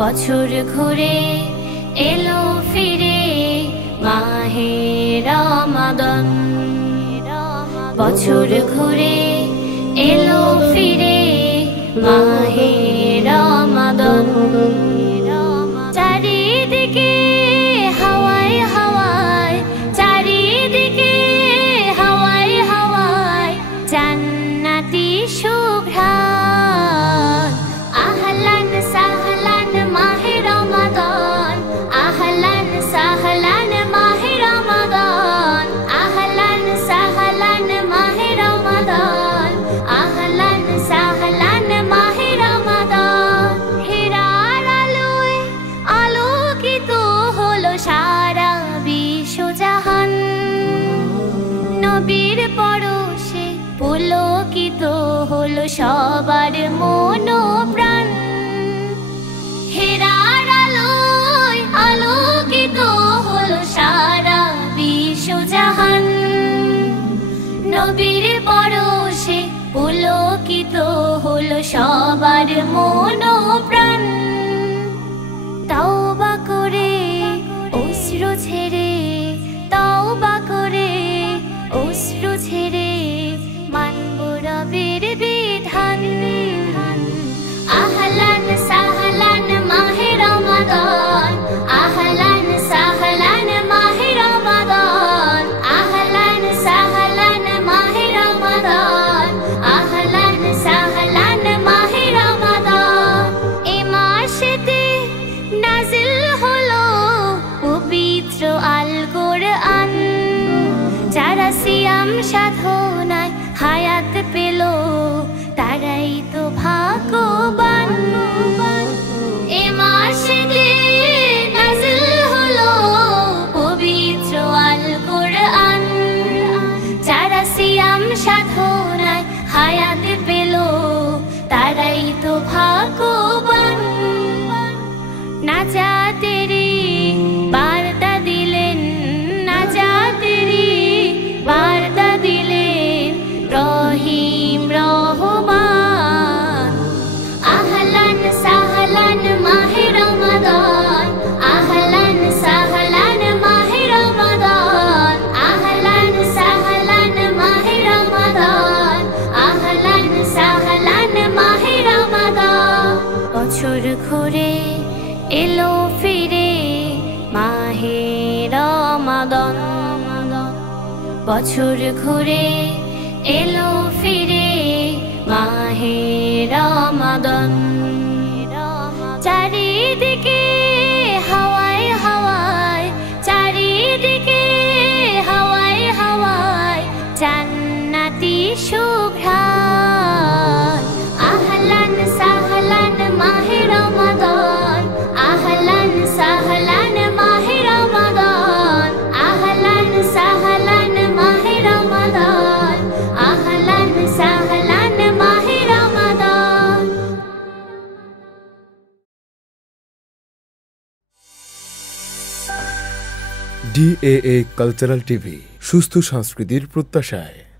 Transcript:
বছর ঘুরে এলো ফিরে মাহে রমাদান। বছর ঘুরে এলো ফিরে মাহে রমাদান। চারিদিকে হাওয়ায় হাওয়ায়, চারিদিকে হাওয়ায় হাওয়ায় জান্নাতি সুঘ্রাণ। আহলান সাহলান মাহে রমাদান, আহলান সাহলান মাহে রমাদান, আহলান সাহলান মাহে রমাদান, আহলান সাহলান মাহে রমাদান। হেরার আলোয় আলোকিত হলো সারা বিশ্বজাহান, নবীর পরশে পুলকিত হলো সবার মন প্রাণ। হেরার আলোয় আলোকিত হলো সারা বিশ্বজাহান, নবীর পরশে পুলকিত হলো সবার মন প্রাণ। তওবা করে অশ্রু ছেড়ে, তওবা করে অশ্রু ছেড়ে মানব রবের বিধান। আহলান সাহলান মাহে রমাদান, আহলান সাহলান মাহে রমাদান, আহলান সাহলান মাহে রমাদান, আহলান সাহলান মাহে রমাদান। এ মাসেতে নাজিল হলো পবিত্র আল কোরআন। যারা সিয়াম সাধনায় হায়াত পেল তারাই তো ভাগ্যবান। এ মাসেতে নাজিল হলো পবিত্র আল কোরআন। যারা সিয়াম সাধনায় হায়াত পেল তারাই তো ভাগ্যবান। নাজাতেরি বার্তা দিলেন, নাজাতেরি বার্তা দিলেন রহিম রহমান। আহলান সাহলান মাহে রমাদান, আহলান সাহলান মাহে রমাদান, আহলান সাহলান মাহে রমাদান, আহলান সাহলান মাহে রমাদান। বছর ঘুরে এলো ফিরে মাহে রমাদান। বছর ঘুরে এলো ফিরে মাহে রমাদান। চারিদিকে হাওয়ায় হাওয়ায়, চারিদিকে হাওয়ায় হাওয়ায় জান্নাতি সুঘ্রাণ। আহলান সাহলান মাহে রমাদান, আহলান সাহলান মাহে রমাদান, আহলান সাহলান মাহে রমাদান, আহলান সাহলান মাহে রমাদান। DAA কালচারাল টিভি, সুস্থ সংস্কৃতির প্রত্যাশায়।